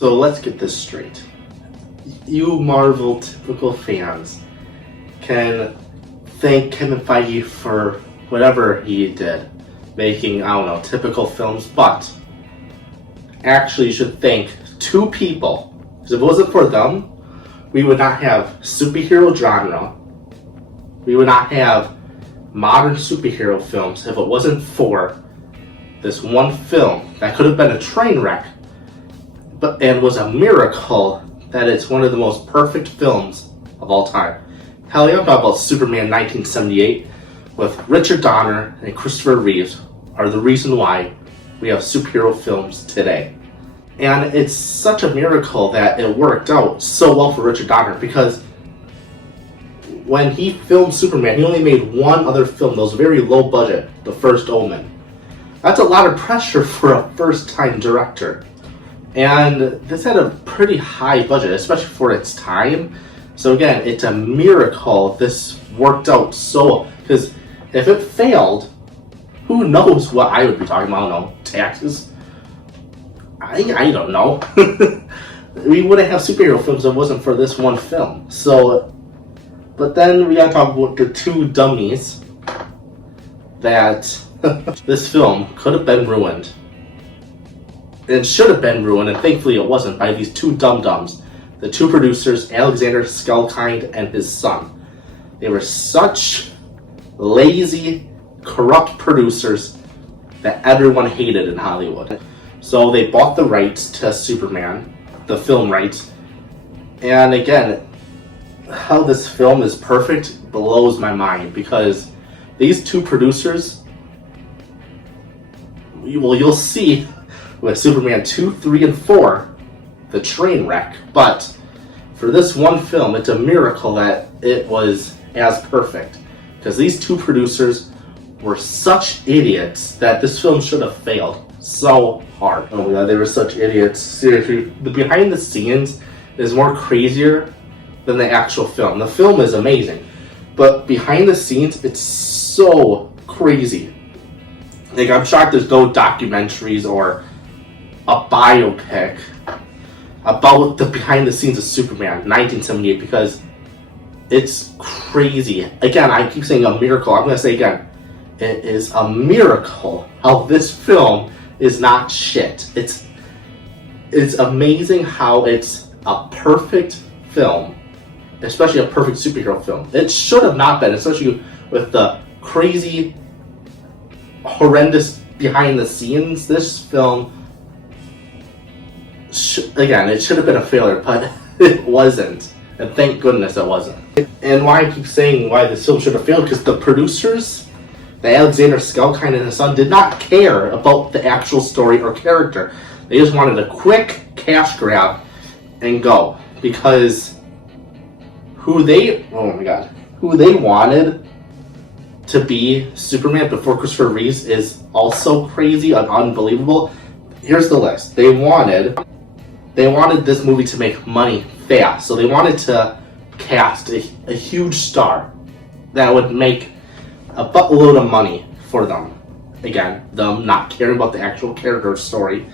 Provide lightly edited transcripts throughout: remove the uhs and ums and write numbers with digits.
So let's get this straight. You Marvel typical fans can thank Kevin Feige for whatever he did, making, I don't know, typical films, but actually you should thank two people. Because if it wasn't for them, we would not have superhero genre. We would not have modern superhero films if it wasn't for this one film that could have been a train wreck, and was a miracle that it's one of the most perfect films of all time. Hell yeah, I'm talking about Superman 1978 with Richard Donner and Christopher Reeves are the reason why we have superhero films today. And it's such a miracle that it worked out so well for Richard Donner, because when he filmed Superman, he only made one other film that was very low budget, The First Omen. That's a lot of pressure for a first-time director. And this had a pretty high budget, especially for its time. So again, it's a miracle this worked out so well. Because if it failed, who knows what I would be talking about? I don't know, taxes? I don't know. We wouldn't have superhero films if it wasn't for this one film. So, but then we gotta talk about the two dummies that this film could have been ruined. It should have been ruined, and thankfully it wasn't, by these two dum-dums. The two producers, Alexander Skarsgård and his son. They were such lazy, corrupt producers that everyone hated in Hollywood. So they bought the rights to Superman, the film rights. And again, how this film is perfect blows my mind, because these two producers, you'll see with Superman 2, 3, and 4, the train wreck. But for this one film, it's a miracle that it was as perfect. Because these two producers were such idiots that this film should have failed so hard. Oh my god, they were such idiots. Seriously, the behind the scenes is more crazier than the actual film. The film is amazing, but behind the scenes, it's so crazy. Like, I'm shocked there's no documentaries or a biopic about the behind the scenes of Superman 1978, because it's crazy. Again, I keep saying a miracle. I'm going to say again, it is a miracle how this film is not shit. It's amazing how it's a perfect film, especially a perfect superhero film. It should have not been, especially with the crazy, horrendous behind the scenes. This film, again, it should have been a failure, but it wasn't. And thank goodness it wasn't. And why I keep saying why this film should have failed, because the producers, the Alexander Skarsgård and his son, did not care about the actual story or character. They just wanted a quick cash grab and go. Because who they wanted to be Superman before Christopher Reeves is also crazy and unbelievable. Here's the list. They wanted this movie to make money fast, so they wanted to cast a huge star that would make a buttload of money for them. Again, them not caring about the actual character story.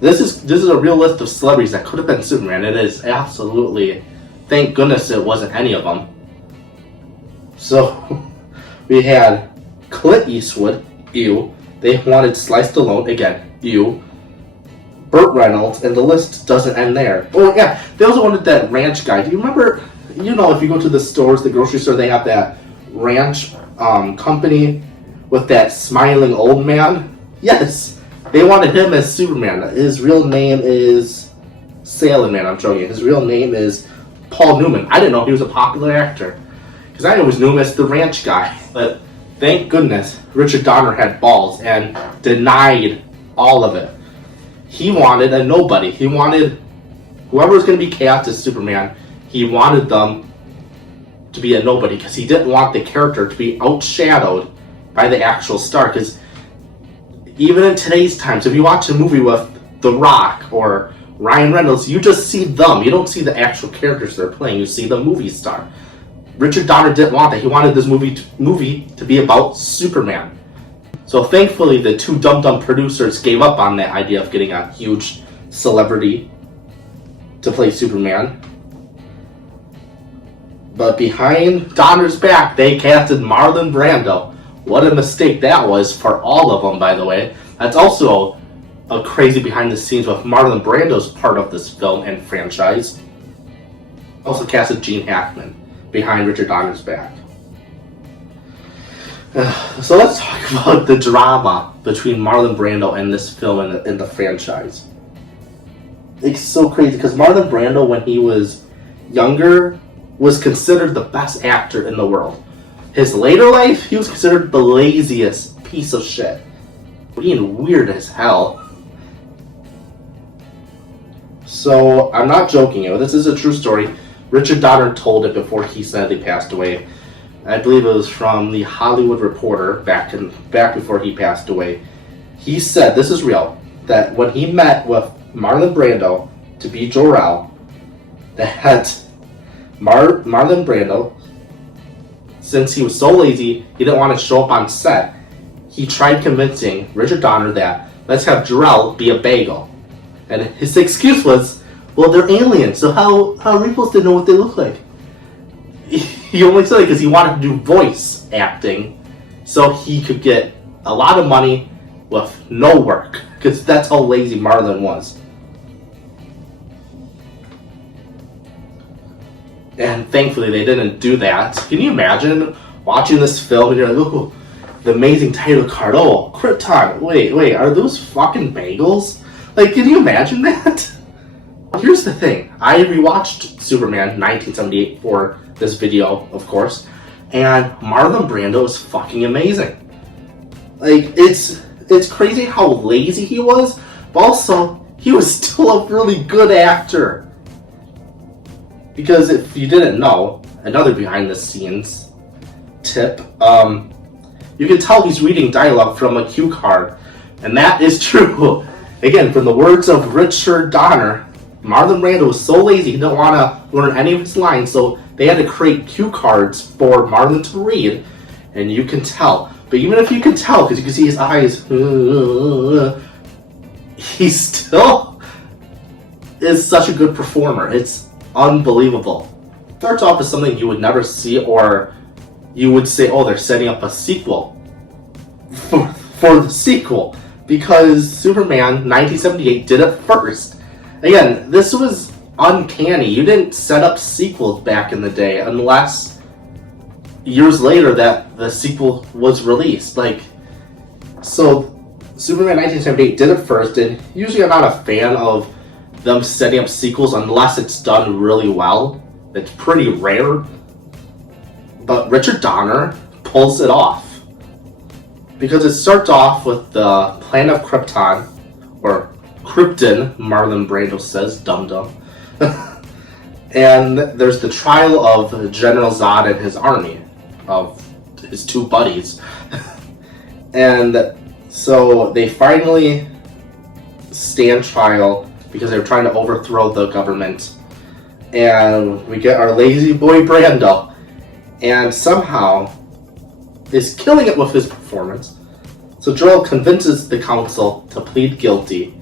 This is a real list of celebrities that could have been Superman. It is absolutely, thank goodness it wasn't any of them. So we had Clint Eastwood, ew. They wanted Sly Stallone, again, ew. Burt Reynolds, and the list doesn't end there. Oh yeah, they also wanted that ranch guy. Do you remember, if you go to the stores, the grocery store, they have that ranch company with that smiling old man? Yes, they wanted him as Superman. His real name is Sailor Man, I'm showing you. His real name is Paul Newman. I didn't know he was a popular actor, because I always knew him as the ranch guy. But thank goodness Richard Donner had balls and denied all of it. He wanted a nobody. He wanted whoever was going to be cast as Superman, he wanted them to be a nobody, because he didn't want the character to be outshadowed by the actual star. Because even in today's times, if you watch a movie with The Rock or Ryan Reynolds, you just see them. You don't see the actual characters they're playing. You see the movie star. Richard Donner didn't want that. He wanted this movie to be about Superman. So thankfully, the two dum-dum producers gave up on that idea of getting a huge celebrity to play Superman. But behind Donner's back, they casted Marlon Brando. What a mistake that was for all of them, by the way. That's also a crazy behind the scenes with Marlon Brando's part of this film and franchise. Also casted Gene Hackman behind Richard Donner's back. So let's talk about the drama between Marlon Brando and this film and the franchise. It's so crazy because Marlon Brando, when he was younger, was considered the best actor in the world. His later life, he was considered the laziest piece of shit. Being weird as hell. So, I'm not joking. This is a true story. Richard Donner told it before he sadly passed away. I believe it was from the Hollywood Reporter back before he passed away. He said, this is real, that when he met with Marlon Brando to be Jor-El, that Marlon Brando, since he was so lazy, he didn't want to show up on set, he tried convincing Richard Donner that, let's have Jor-El be a bagel. And his excuse was, well, they're aliens, so how are we supposed to know what they look like? He only said it because he wanted to do voice acting, so he could get a lot of money with no work, because that's how lazy Marlon was. And thankfully they didn't do that. Can you imagine watching this film and you're like, oh, the amazing title card, oh, Krypton, wait, are those fucking bagels? Like, can you imagine that? Here's the thing, I rewatched Superman 1978 for this video, of course, and Marlon Brando is fucking amazing. Like, it's crazy how lazy he was, but also, he was still a really good actor. Because if you didn't know, another behind the scenes tip, you can tell he's reading dialogue from a cue card, and that is true. Again, from the words of Richard Donner, Marlon Brando was so lazy he didn't want to learn any of his lines, so they had to create cue cards for Marlon to read, and you can tell. But even if you can tell, because you can see his eyes, he still is such a good performer. It's unbelievable. It starts off as something you would never see, or you would say, oh, they're setting up a sequel for the sequel, because Superman 1978 did it first. Again, this was uncanny. You didn't set up sequels back in the day unless years later that the sequel was released. So Superman 1978 did it first, and usually I'm not a fan of them setting up sequels unless it's done really well. It's pretty rare. But Richard Donner pulls it off. Because it starts off with the planet of Krypton, or Krypton, Marlon Brando says, dum-dum. And there's the trial of General Zod and his army, of his two buddies. And so they finally stand trial because they're trying to overthrow the government. And we get our lazy boy Brando, and somehow is killing it with his performance. So Jor-El convinces the council to plead guilty.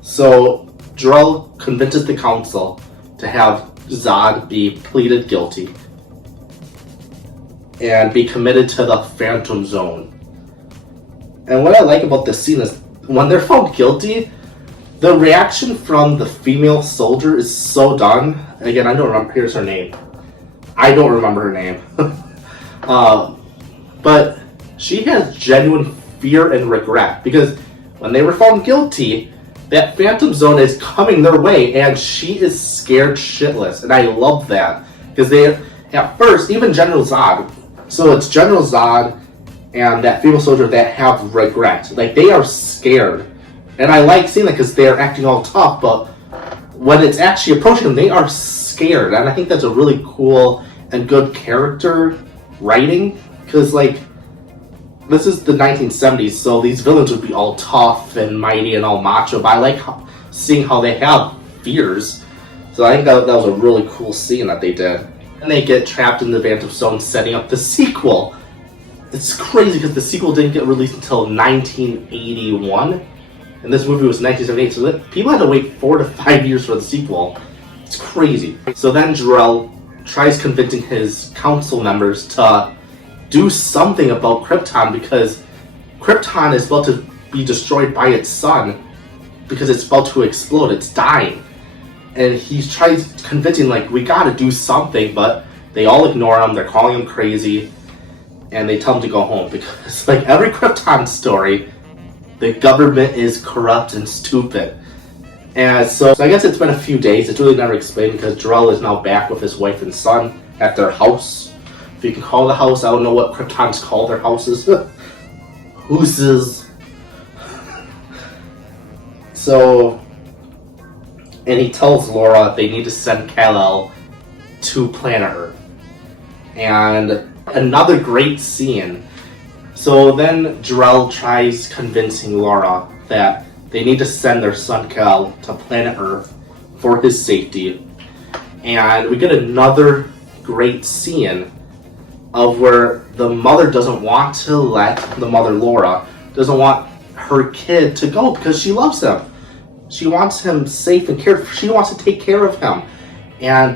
So Jor-El convinces the council to have Zod be pleaded guilty and be committed to the Phantom Zone. And what I like about this scene is when they're found guilty, the reaction from the female soldier is so done. Again, I don't remember. Here's her name. I don't remember her name. But she has genuine fear and regret, because when they were found guilty, that Phantom Zone is coming their way, and she is scared shitless. And I love that, because they, at first, even General Zod, so it's General Zod and that female soldier that have regret. Like, they are scared. And I like seeing that because they're acting all tough, but when it's actually approaching them, they are scared. And I think that's a really cool and good character writing, because, like, this is the 1970s, so these villains would be all tough and mighty and all macho, but I like seeing how they have fears. So I think that was a really cool scene that they did. And they get trapped in the Phantom Zone, setting up the sequel. It's crazy because the sequel didn't get released until 1981. And this movie was 1978, so people had to wait 4 to 5 years for the sequel. It's crazy. So then Jor-El tries convincing his council members to do something about Krypton, because Krypton is about to be destroyed by its sun because it's about to explode. It's dying. And he tries convincing, like, we gotta do something, but they all ignore him. They're calling him crazy, and they tell him to go home, because, like every Krypton story, the government is corrupt and stupid. And so I guess it's been a few days. It's really never explained, because Jor-El is now back with his wife and son at their house. If you can call it a house, I don't know what Kryptons call their houses. Hooses. So, and he tells Laura they need to send Kal-El to planet Earth. And another great scene. So then Jor-El tries convincing Laura that they need to send their son Kal to planet Earth for his safety. And we get another great scene of where the mother doesn't want to let the mother, Laura, doesn't want her kid to go because she loves him. She wants him safe and cared for. She wants to take care of him.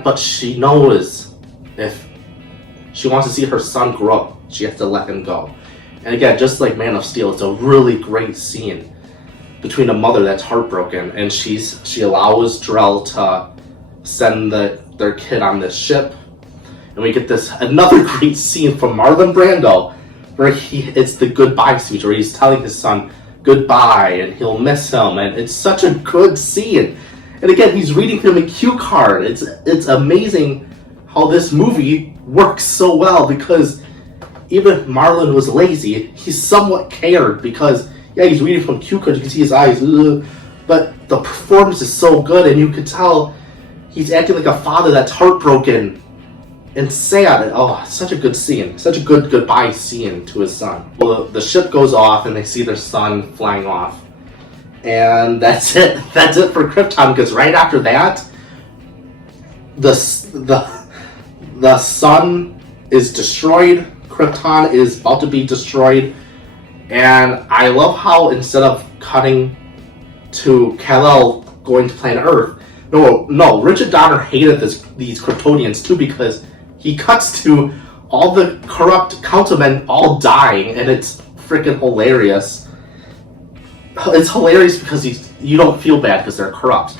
But she knows if she wants to see her son grow up, she has to let him go. And again, just like Man of Steel, it's a really great scene between a mother that's heartbroken, and she allows Jor-El to send their kid on this ship. And we get another great scene from Marlon Brando, where it's the goodbye speech, where he's telling his son goodbye and he'll miss him, and it's such a good scene. And again, he's reading him a cue card. It's amazing how this movie works so well, because even if Marlon was lazy, he somewhat cared, because yeah, he's reading from cue cards, you can see his eyes, but the performance is so good, and you can tell he's acting like a father that's heartbroken and sad. Oh, such a good scene. Such a good goodbye scene to his son. Well, the ship goes off and they see their son flying off. And that's it. That's it for Krypton, because right after that, the sun is destroyed. Krypton is about to be destroyed. And I love how instead of cutting to Kal-El going to planet Earth, no, Richard Donner hated these Kryptonians too, because he cuts to all the corrupt councilmen all dying, and it's freaking hilarious. It's hilarious because you don't feel bad because they're corrupt.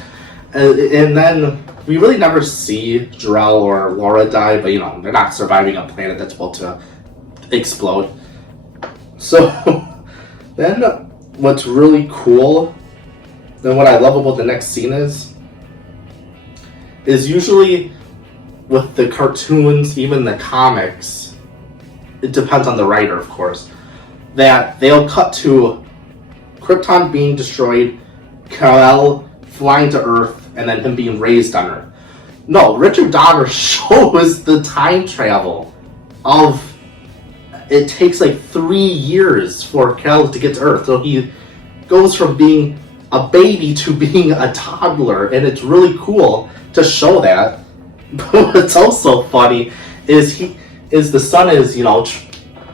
And then we really never see Jor-El or Laura die, but they're not surviving a planet that's about to explode. So then what's really cool, and what I love about the next scene is usually with the cartoons, even the comics, it depends on the writer, of course, that they'll cut to Krypton being destroyed, Kal-El flying to Earth, and then him being raised on Earth. No, Richard Donner shows the time travel of, it takes like 3 years for Kal-El to get to Earth. So he goes from being a baby to being a toddler, and it's really cool to show that. But what's also funny is the son is,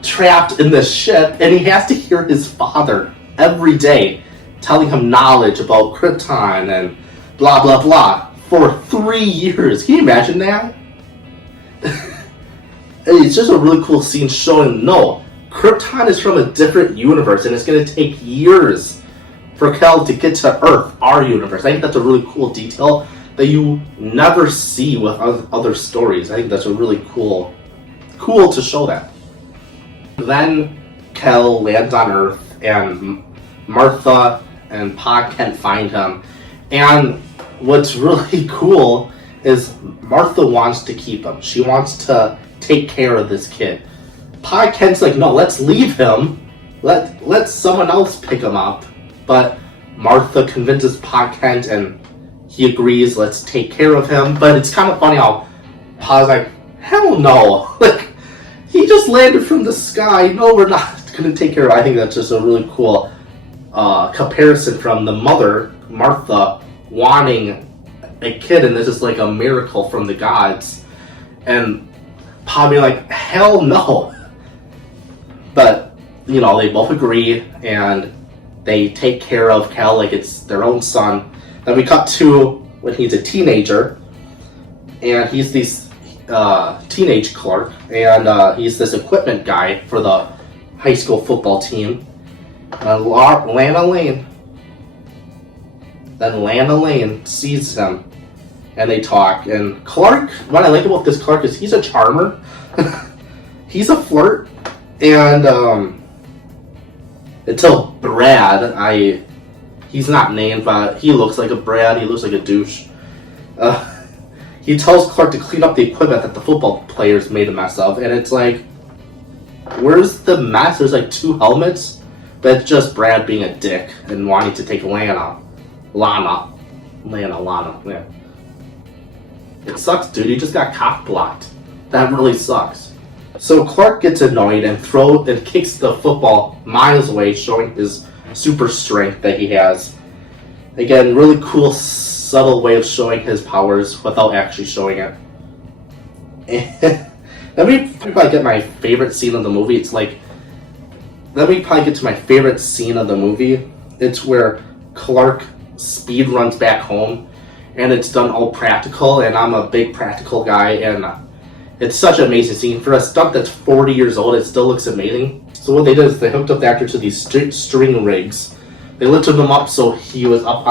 trapped in this ship, and he has to hear his father every day telling him knowledge about Krypton and blah blah blah for 3 years. Can you imagine that? It's just a really cool scene showing, no, Krypton is from a different universe, and it's going to take years for Kal to get to Earth, our universe. I think that's a really cool detail that you never see with other stories. I think that's a really cool to show that. Then Kal lands on Earth, and Martha and Pa can't find him. And what's really cool is Martha wants to keep him. She wants to take care of this kid. Pa Kent's like, no, let's leave him. Let someone else pick him up. But Martha convinces Pa Kent, and he agrees, let's take care of him. But it's kind of funny how Pa's like, hell no. Like, he just landed from the sky. No, we're not going to take care of him. I think that's just a really cool comparison from the mother, Martha, wanting a kid, and this is like a miracle from the gods. And Pa being like, hell no. But, they both agree, and They take care of Cal like it's their own son. Then we cut to when he's a teenager, and he's this teenage Clark, and he's this equipment guy for the high school football team. Lana Lane sees him, and they talk. And Clark, what I like about this Clark is he's a charmer. He's a flirt, and until Brad, he's not named, but he looks like a Brad. He looks like a douche. He tells Clark to clean up the equipment that the football players made a mess of, and it's like, where's the mess? There's like 2 helmets, but it's just Brad being a dick and wanting to take Lana. Yeah. It sucks, dude. You just got cock blocked. That really sucks. So Clark gets annoyed and kicks the football miles away, showing his super strength that he has. Again, really cool, subtle way of showing his powers without actually showing it. And let me probably get my favorite scene of the movie. Let me probably get to my favorite scene of the movie. It's where Clark speed runs back home, and it's done all practical, and I'm a big practical guy, and it's such an amazing scene. For a stunt that's 40 years old, it still looks amazing. So what they did is they hooked up the actor to these string rigs. They lifted him up so he was up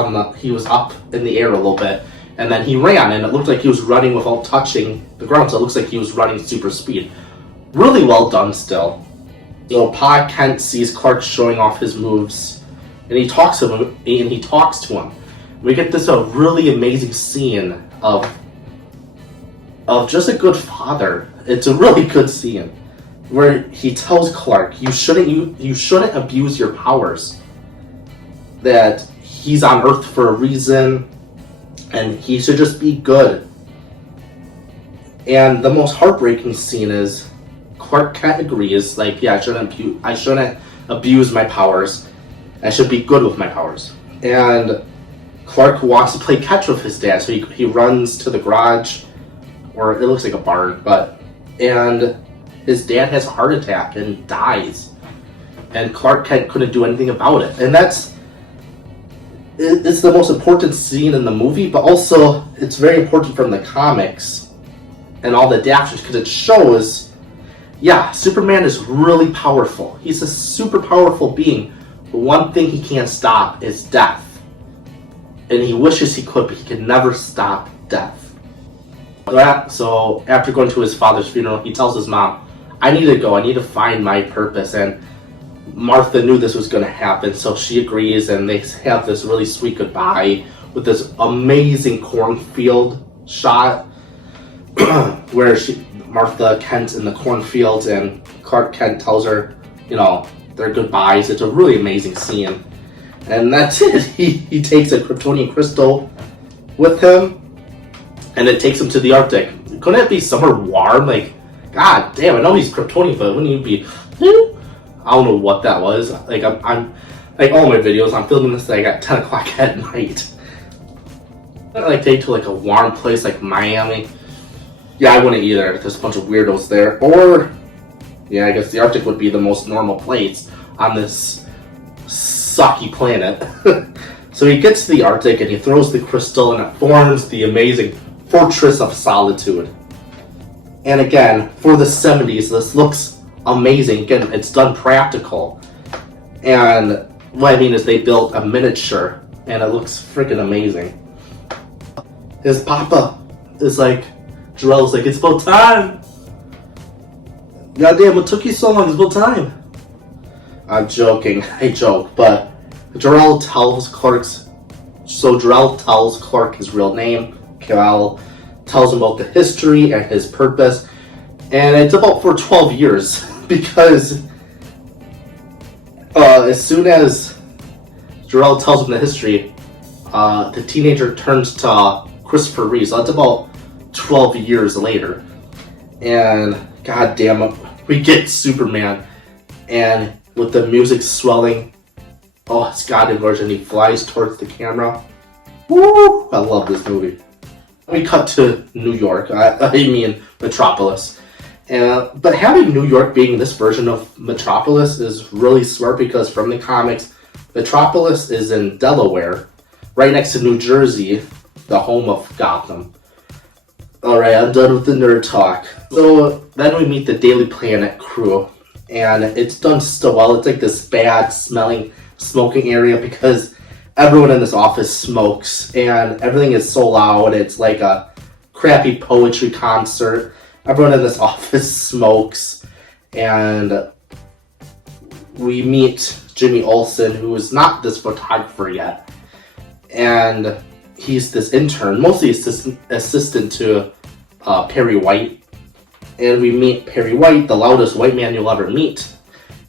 in the air a little bit, and then he ran, and it looked like he was running without touching the ground, so it looks like he was running super speed. Really well done still. So Pa Kent sees Clark showing off his moves, and he talks to him. We get this a really amazing scene of just a good father. It's a really good scene where he tells Clark, you shouldn't abuse your powers. That he's on Earth for a reason, and he should just be good. And the most heartbreaking scene is Clark Kent agrees, like, yeah, I shouldn't abuse my powers. I should be good with my powers. And Clark wants to play catch with his dad, so he runs to the garage, or it looks like a barn, and his dad has a heart attack and dies. And Clark Kent couldn't do anything about it. And it's the most important scene in the movie, but also it's very important from the comics and all the adaptations, because it shows, yeah, Superman is really powerful. He's a super powerful being. The one thing he can't stop is death. And he wishes he could, but he can never stop death. So after going to his father's funeral, he tells his mom, I need to go. I need to find my purpose. And Martha knew this was going to happen, so she agrees, and they have this really sweet goodbye with this amazing cornfield shot where Martha Kent's in the cornfields, and Clark Kent tells her, their goodbyes. It's a really amazing scene. And that's it. He takes a Kryptonian crystal with him, and it takes him to the Arctic. Couldn't it be somewhere warm? Like, god damn, I know he's Kryptonian, but wouldn't he be... I don't know what that was. Like, I'm like, all my videos, I'm filming this like at 10 o'clock at night. I'd take to like a warm place like Miami. Yeah, I wouldn't either. There's a bunch of weirdos there. Or, yeah, I guess the Arctic would be the most normal place on this sucky planet. So he gets to the Arctic and he throws the crystal, and it forms the amazing Fortress of Solitude. And again, for the 70s, this looks amazing. Again, it's done practical. And what I mean is they built a miniature, and it looks freaking amazing. His papa is like, Jor-El's like, it's about time. Goddamn, what took you so long? It's about time. I'm joking. I joke, but Jor-El tells Clark his real name. Kal tells him about the history and his purpose. And it's about for 12 years, because as soon as Jor-El tells him the history, the teenager turns to Christopher Reeve. So that's about 12 years later. And god damn it, we get Superman, and with the music swelling, oh, it's Scott version, he flies towards the camera. Woo! I love this movie. We cut to New York, I mean Metropolis. But having New York being this version of Metropolis is really smart, because from the comics, Metropolis is in Delaware, right next to New Jersey, the home of Gotham. Alright, I'm done with the nerd talk. So then we meet the Daily Planet crew, and it's done so well. It's like this bad smelling smoking area because everyone in this office smokes, and everything is so loud. It's like a crappy poetry concert. Everyone in this office smokes, and we meet Jimmy Olsen, who is not this photographer yet, and he's this intern, mostly assistant to Perry White, and we meet Perry White, the loudest white man you'll ever meet,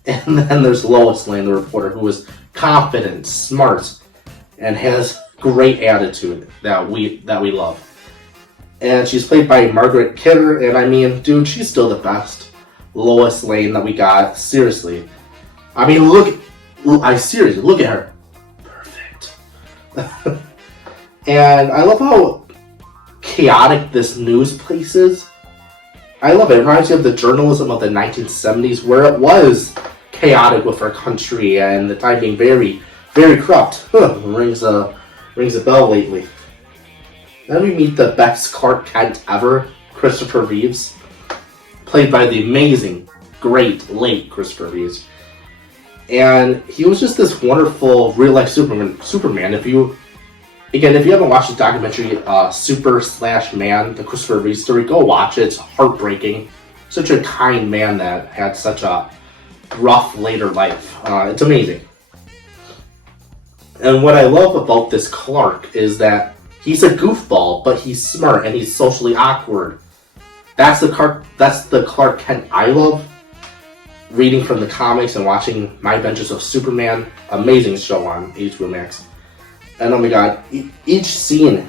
and then there's Lois Lane, the reporter, who is confident, smart, and has great attitude that we love. And she's played by Margaret Kidder, and I mean, dude, she's still the best Lois Lane that we got. Seriously. I mean, look at her. Perfect. And I love how chaotic this news place is. I love it. It reminds me of the journalism of the 1970s, where it was chaotic with our country and the time being very, very corrupt. Rings a bell lately. Then we meet the best Clark Kent ever, Christopher Reeves, played by the amazing, great, late Christopher Reeves. And he was just this wonderful real-life Superman. If you haven't watched the documentary Super/Man, the Christopher Reeve story, go watch it. It's heartbreaking. Such a kind man that had such a rough later life. It's amazing. And what I love about this Clark is that he's a goofball, but he's smart and he's socially awkward. That's the Clark Kent I love. Reading from the comics and watching My Adventures of Superman, amazing show on HBO Max. And oh my god, each scene,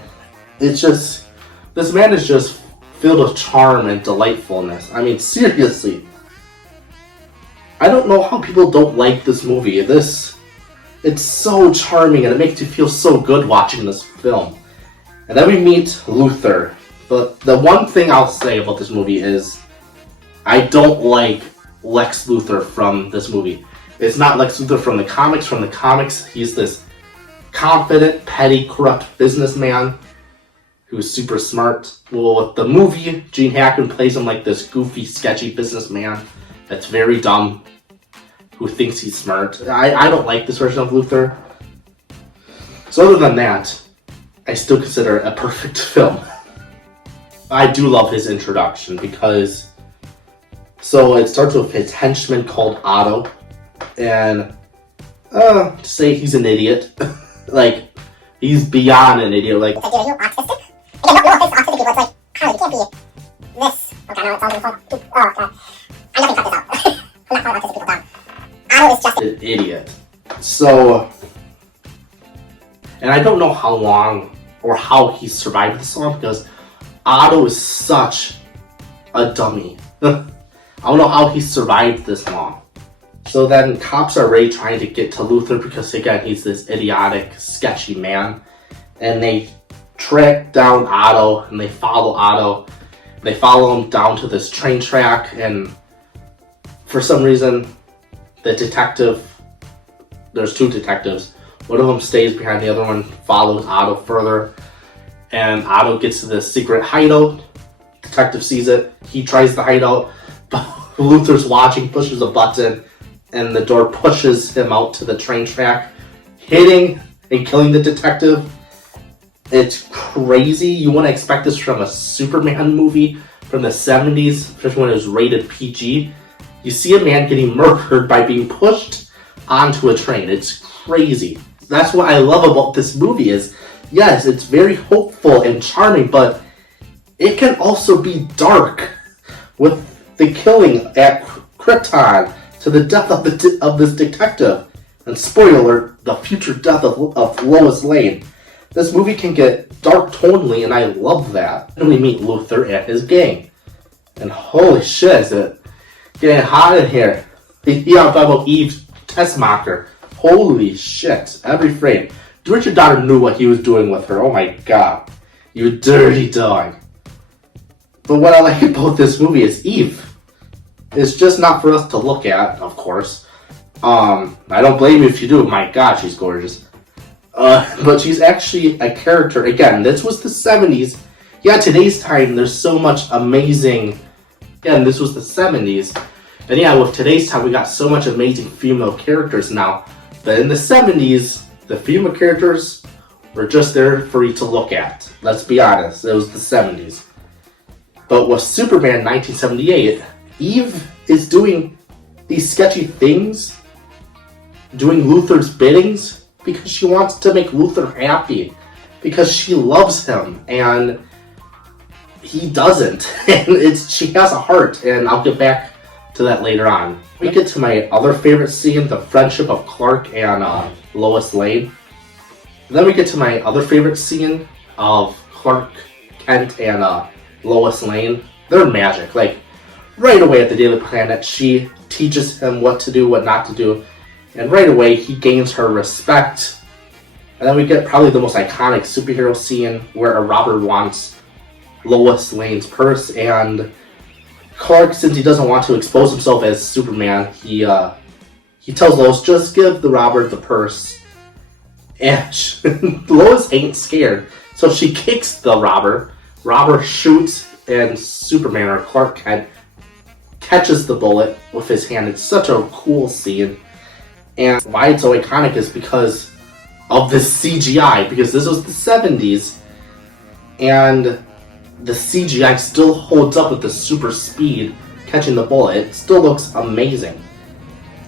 it's just, this man is just filled with charm and delightfulness. I mean, seriously. I don't know how people don't like this movie. It's so charming and it makes you feel so good watching this film. And then we meet Luthor. But the one thing I'll say about this movie is I don't like Lex Luthor from this movie. It's not Lex Luthor from the comics. From the comics, he's this confident, petty, corrupt businessman who's super smart. Well, with the movie, Gene Hackman plays him like this goofy, sketchy businessman that's very dumb, who thinks he's smart. I don't like this version of Luthor. So other than that, I still consider it a perfect film. I do love his introduction because, so it starts with his henchman called Otto, and to say he's an idiot, like, he's beyond an idiot, like, it's like, are you autistic? Again, no offense to autistic people, it's like, Carl, you can't be this. Okay, no, it's all the phone. Oh, God. I'm not gonna cut this out. I'm not calling autistic people down. Otto is just an idiot. So, and I don't know how long or how he survived this long because Otto is such a dummy. I don't know how he survived this long. So then cops are already trying to get to Luthor because, again, he's this idiotic, sketchy man. And they track down Otto and they follow Otto. They follow him down to this train track, and for some reason, the detective, there's two detectives. One of them stays behind, the other one follows Otto further. And Otto gets to this secret hideout. Detective sees it. He tries the hideout. But Luthor's watching, pushes a button, and the door pushes him out to the train track, hitting and killing the detective. It's crazy. You wouldn't expect this from a Superman movie from the 70s, especially when it was rated PG. You see a man getting murdered by being pushed onto a train. It's crazy. That's what I love about this movie is, yes, it's very hopeful and charming, but it can also be dark with the killing at Krypton to the death of this detective. And spoiler alert, the future death of Lois Lane. This movie can get dark tonally, and I love that. And we meet Luthor and his gang. And holy shit, is it getting hot in here. Yeah, I'm talking about Eve's test marker. Holy shit, every frame. Richard Donner knew what he was doing with her. Oh my god. You dirty dog. But what I like about this movie is Eve. It's just not for us to look at, of course. I don't blame you if you do. My God, she's gorgeous. But she's actually a character. Again, this was the 70s. Yeah, today's time, there's so much amazing. Again, this was the 70s. And yeah, with today's time, we got so much amazing female characters now. But in the 70s, the female characters were just there for you to look at. Let's be honest, it was the 70s. But with Superman 1978, Eve is doing these sketchy things, doing Luthor's biddings, because she wants to make Luthor happy. Because she loves him, and he doesn't. And she has a heart, and I'll get back to that later on. We get to my other favorite scene, the friendship of Clark and Lois Lane. And then we get to my other favorite scene of Clark Kent and Lois Lane. They're magic. Like, right away at the Daily Planet, she teaches him what to do, what not to do. And right away, he gains her respect. And then we get probably the most iconic superhero scene where a robber wants Lois Lane's purse, and Clark, since he doesn't want to expose himself as Superman, he tells Lois, just give the robber the purse. And Lois ain't scared, so she kicks the robber. Robber shoots, and Superman, or Clark Kent, catches the bullet with his hand. It's such a cool scene. And why it's so iconic is because of the CGI, because this was the 70s, and the CGI still holds up with the super speed catching the bullet. It still looks amazing.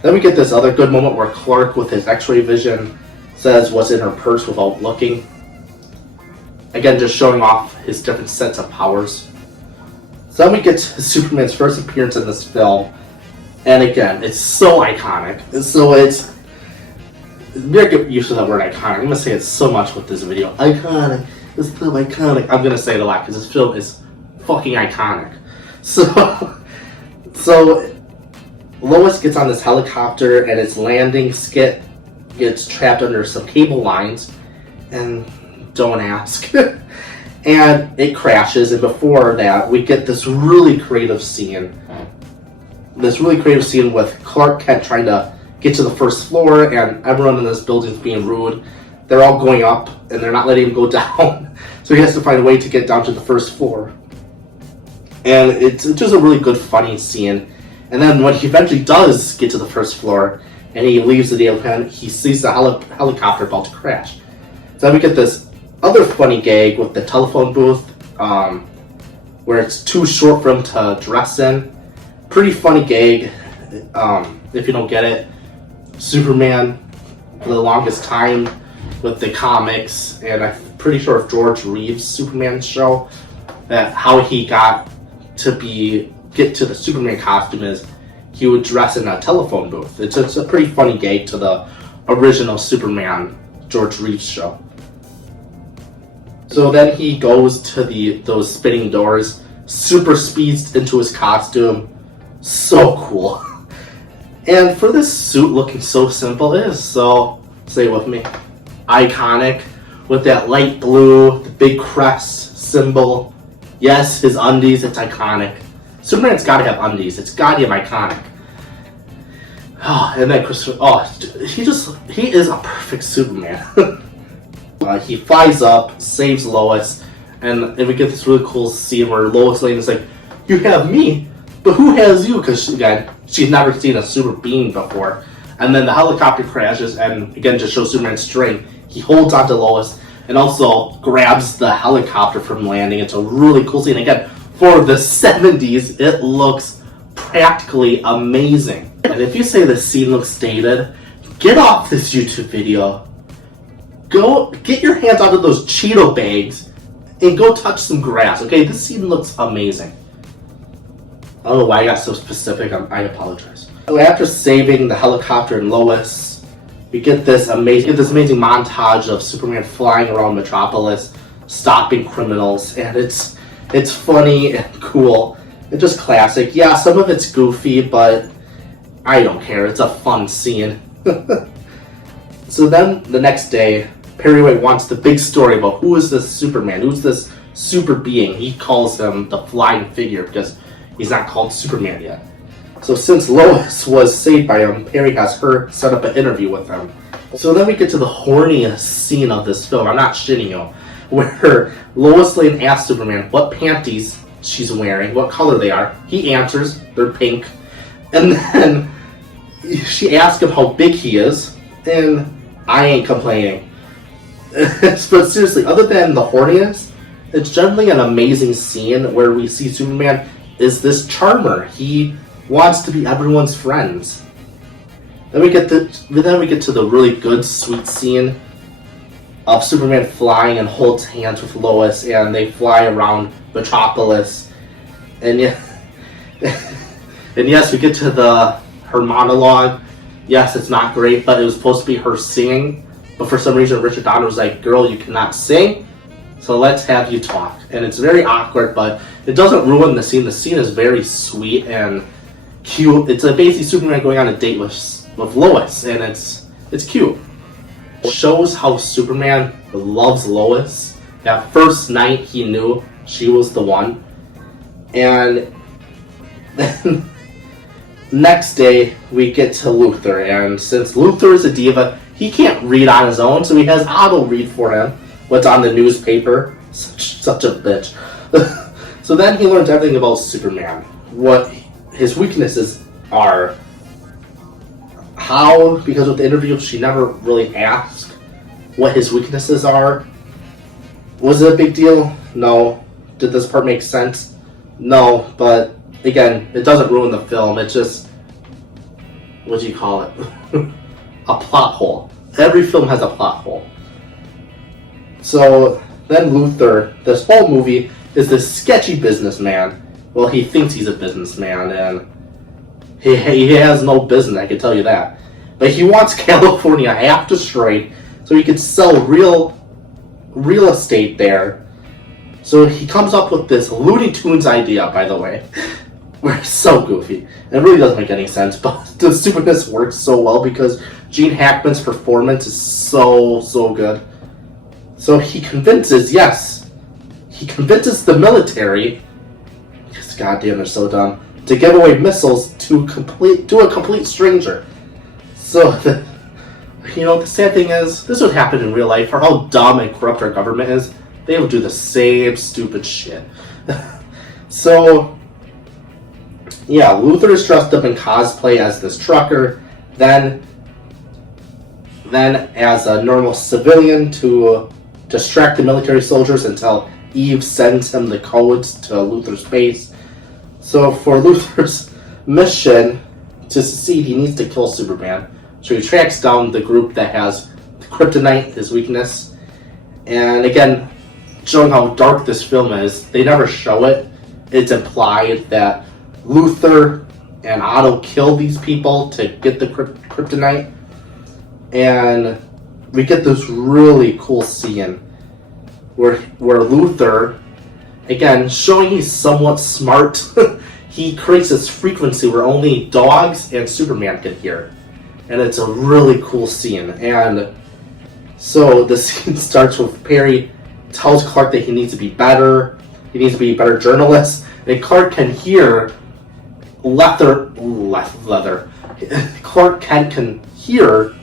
Then we get this other good moment where Clark, with his x-ray vision, says what's in her purse without looking. Again, just showing off his different sets of powers. So then we get to Superman's first appearance in this film. And again, it's so iconic. We're get used to that word iconic. I'm going to say it so much with this video. Iconic. This film iconic. I'm gonna say it a lot because this film is fucking iconic. So Lois gets on this helicopter and its landing skit gets trapped under some cable lines, and don't ask. And it crashes. And before that, we get this really creative scene. This really creative scene with Clark Kent trying to get to the first floor, and everyone in this building is being rude. They're all going up, and they're not letting him go down. So he has to find a way to get down to the first floor. And it's just a really good, funny scene. And then when he eventually does get to the first floor, and he leaves the Daily Planet, he sees the helicopter about to crash. So then we get this other funny gag with the telephone booth, where it's too short for him to dress in. Pretty funny gag. If you don't get it, Superman, for the longest time, with the comics, and I'm pretty sure of George Reeves' Superman show, that how he got to get to the Superman costume is he would dress in a telephone booth. It's a pretty funny gag to the original Superman George Reeves show. So then he goes to those spinning doors, super speeds into his costume. So cool. And for this suit looking so simple, it is so, say it with me, iconic, with that light blue, the big crest symbol. Yes, his undies, it's iconic. Superman's gotta have undies, it's goddamn iconic. Oh, and then he is a perfect Superman. He flies up, saves Lois, and we get this really cool scene where Lois Lane is like, you have me, but who has you? Because again, she's never seen a super being before. And then the helicopter crashes, and again, just shows Superman's strength. He holds onto Lois and also grabs the helicopter from landing. It's a really cool scene. Again, for the 70s, it looks practically amazing. And if you say the scene looks dated, get off this YouTube video. Go get your hands out of those Cheeto bags and go touch some grass, okay? This scene looks amazing. I don't know why I got so specific. I apologize. So after saving the helicopter and Lois, we get this amazing montage of Superman flying around Metropolis, stopping criminals, and it's funny and cool. It's just classic. Yeah, some of it's goofy, but I don't care. It's a fun scene. So then the next day, Perry White wants the big story about who is this Superman, who's this super being. He calls him the flying figure because he's not called Superman yet. So since Lois was saved by him, Perry has her set up an interview with him. So then we get to the horniest scene of this film, I'm not shitting you, where Lois Lane asks Superman what panties she's wearing, what color they are. He answers, they're pink. And then she asks him how big he is, and I ain't complaining. But seriously, other than the horniness, it's generally an amazing scene where we see Superman is this charmer. He wants to be everyone's friends. Then we get to the really good, sweet scene of Superman flying and holds hands with Lois, and they fly around Metropolis. And and yes, we get to her monologue. Yes, it's not great, but it was supposed to be her singing. But for some reason, Richard Donner was like, "Girl, you cannot sing, so let's have you talk." And it's very awkward, but it doesn't ruin the scene. The scene is very sweet and cute. It's basically Superman going on a date with Lois, and it's cute. It shows how Superman loves Lois. That first night, he knew she was the one. And then next day, we get to Luthor, and since Luthor is a diva, he can't read on his own, so he has Otto read for him what's on the newspaper. Such a bitch. So then he learns everything about Superman, what his weaknesses are. How, because with the interview, she never really asked what his weaknesses are. Was it a big deal? No. Did this part make sense? No, but again, it doesn't ruin the film. It's just, what do you call it? A plot hole. Every film has a plot hole. So then Luthor, this whole movie, is this sketchy businessman. Well, he thinks he's a businessman, and he has no business, I can tell you that. But he wants California half destroyed so he could sell real estate there. So he comes up with this Looney Tunes idea, by the way. Where it's so goofy. It really doesn't make any sense, but the stupidness works so well because Gene Hackman's performance is so good. So he convinces the military, because goddamn they're so dumb, to give away missiles to a complete stranger. So the sad thing is, this would happen in real life. For how dumb and corrupt our government is, they will do the same stupid shit. So yeah, Luthor is dressed up in cosplay as this trucker, then as a normal civilian to distract the military soldiers until Eve sends him the codes to Luthor's base. So for Luthor's mission to succeed, he needs to kill Superman. So he tracks down the group that has kryptonite, his weakness. And again, showing how dark this film is, they never show it. It's implied that Luthor and Otto kill these people to get the kryptonite. And we get this really cool scene where Luthor, again, showing he's somewhat smart, he creates this frequency where only dogs and Superman can hear. And it's a really cool scene. And so the scene starts with Perry tells Clark that he needs to be better. He needs to be a better journalist. And Clark can hear leather. Clark Kent can hear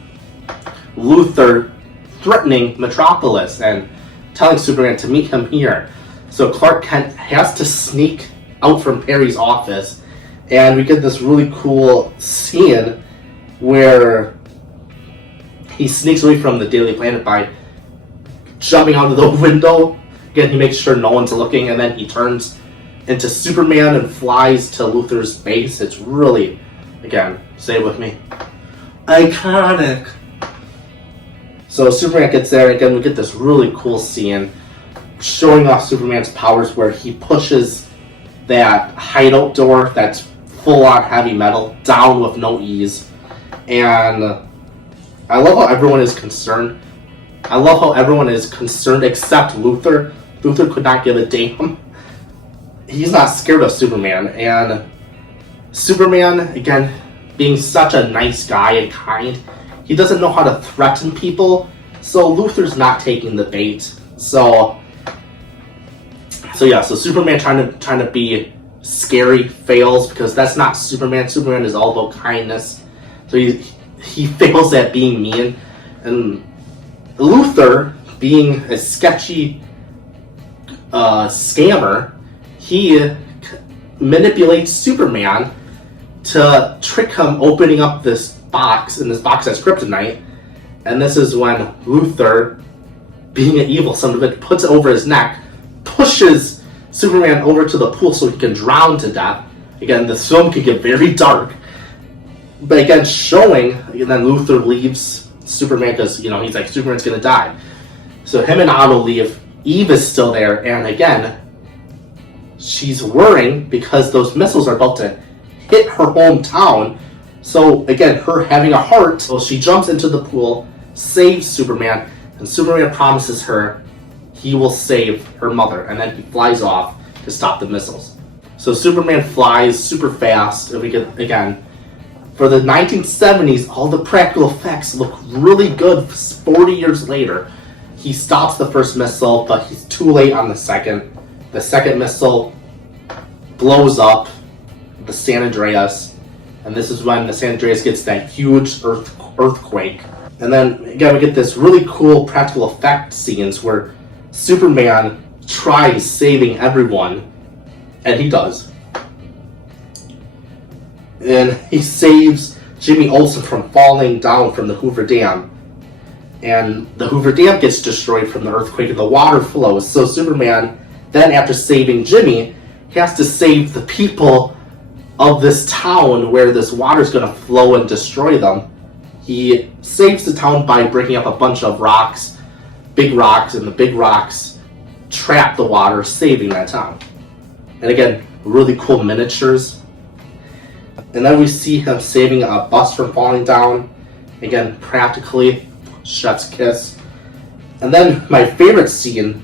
Luthor threatening Metropolis and telling Superman to meet him here. So Clark Kent has to sneak out from Perry's office, and we get this really cool scene where he sneaks away from the Daily Planet by jumping out of the window. Again, he makes sure no one's looking, and then he turns into Superman and flies to Luthor's base. It's really, again, say it with me, iconic. So Superman gets there, and again, we get this really cool scene showing off Superman's powers where he pushes that hideout door that's full on heavy metal down with no ease. And I love how everyone is concerned. I love how everyone is concerned except Luthor. Luthor could not give a damn. He's not scared of Superman. And Superman, again, being such a nice guy and kind, he doesn't know how to threaten people. So Luthor's not taking the bait. So yeah, so Superman trying to be scary fails because that's not Superman. Superman is all about kindness. So he fails at being mean. And Luthor, being a sketchy scammer, he manipulates Superman to trick him opening up this box, and this box has kryptonite. And this is when Luthor, being an evil son of a bitch, puts it over his neck, pushes Superman over to the pool so he can drown to death. Again, this film could get very dark. But again, showing, and then Luthor leaves Superman because, he's like, Superman's gonna die. So him and Otto leave. Eve is still there, and again, she's worrying because those missiles are about to hit her hometown. So again, her having a heart, so she jumps into the pool, saves Superman, and Superman promises her he will save her mother, and then he flies off to stop the missiles. So Superman flies super fast, and we get, again, for the 1970s, all the practical effects look really good 40 years later. He stops the first missile, but he's too late on the second. The second missile blows up the San Andreas, and this is when the San Andreas gets that huge earthquake. And then, again, we get this really cool practical effect scenes where Superman tries saving everyone, and he does. And he saves Jimmy Olsen from falling down from the Hoover Dam. And the Hoover Dam gets destroyed from the earthquake and the water flows. So Superman, then after saving Jimmy, has to save the people of this town where this water is going to flow and destroy them. He saves the town by breaking up a bunch of rocks, big rocks, and the big rocks trap the water, saving that town. And again, really cool miniatures. And then we see him saving a bus from falling down. Again, practically, chef's kiss. And then my favorite scene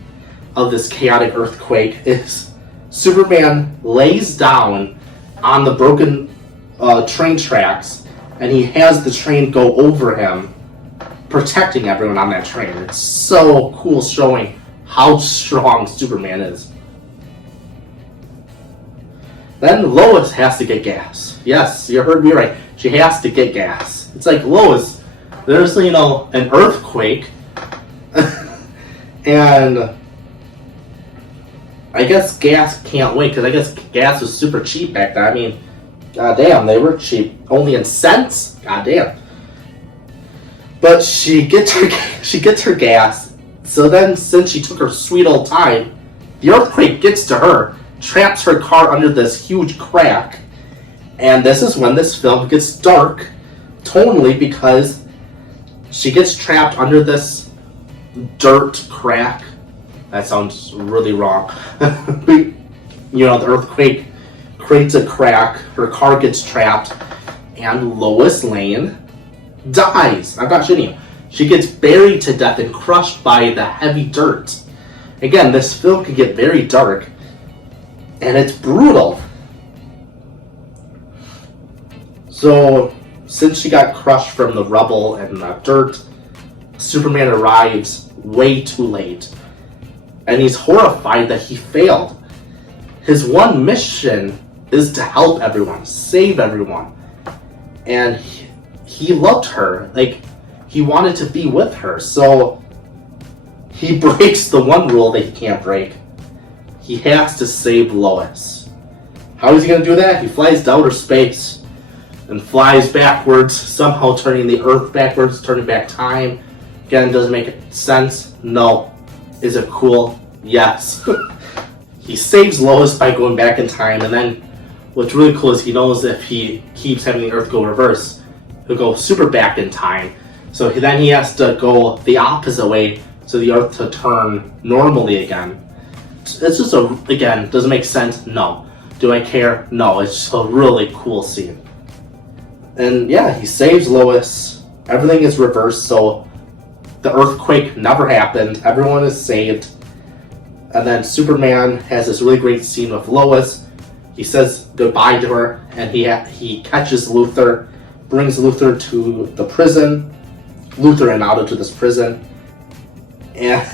of this chaotic earthquake is Superman lays down on the broken train tracks, and he has the train go over him, protecting everyone on that train. It's so cool, showing how strong Superman is. Then Lois has to get gas. Yes, you heard me right. She has to get gas. It's like, Lois, there's, an earthquake, and I guess gas can't wait, because I guess gas was super cheap back then. I mean, goddamn, they were cheap. Only in cents? Goddamn. But she gets her gas. So then, since she took her sweet old time, the earthquake gets to her, traps her car under this huge crack. And this is when this film gets dark, tonally, because she gets trapped under this dirt crack. That sounds really wrong. The earthquake creates a crack, her car gets trapped, and Lois Lane dies. I'm not shitting you. She gets buried to death and crushed by the heavy dirt. Again, this film can get very dark, and it's brutal. So, since she got crushed from the rubble and the dirt, Superman arrives way too late. And he's horrified that he failed. His one mission is to help everyone, save everyone. And he loved her. He wanted to be with her. So he breaks the one rule that he can't break. He has to save Lois. How is he going to do that? He flies to outer space and flies backwards, somehow turning the Earth backwards, turning back time. Again, doesn't make sense. No. Is it cool? Yes. He saves Lois by going back in time, and then what's really cool is he knows if he keeps having the Earth go reverse, he'll go super back in time. So then he has to go the opposite way so the Earth to turn normally again. It's just again, doesn't make sense? No. Do I care? No. It's just a really cool scene. And yeah, he saves Lois. Everything is reversed, so the earthquake never happened. Everyone is saved. And then Superman has this really great scene with Lois. He says goodbye to her, and he catches Luthor, brings Luthor to the prison. Luthor and Otto to this prison. And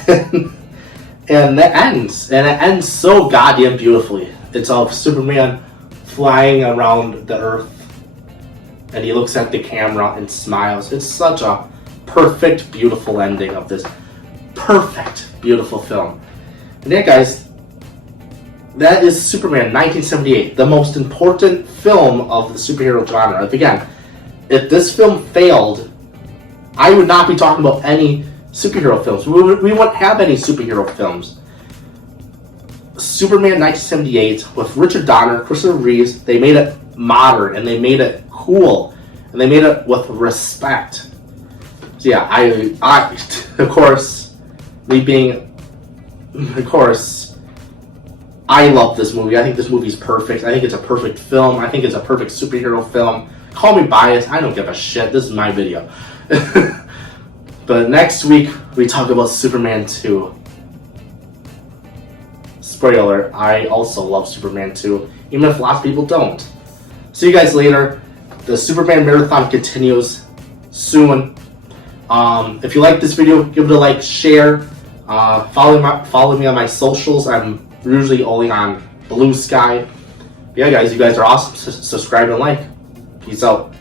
and it ends so goddamn beautifully. It's of Superman flying around the Earth, and he looks at the camera and smiles. It's such a perfect, beautiful ending of this perfect, beautiful film. And yeah, guys, that is Superman 1978, the most important film of the superhero genre. If this film failed, I would not be talking about any superhero films. We wouldn't have any superhero films. Superman 1978 with Richard Donner, Christopher Reeves, they made it modern and they made it cool and they made it with respect. So yeah, I of course, I love this movie. I think this movie is perfect. I think it's a perfect film. I think it's a perfect superhero film. Call me biased. I don't give a shit. This is my video. But next week, we talk about Superman 2. Spoiler, I also love Superman 2, even if lots of people don't. See you guys later. The Superman Marathon continues soon. If you like this video, give it a like, share. Follow me on my socials. I'm usually only on Bluesky. Yeah, guys, you guys are awesome. Subscribe and like. Peace out.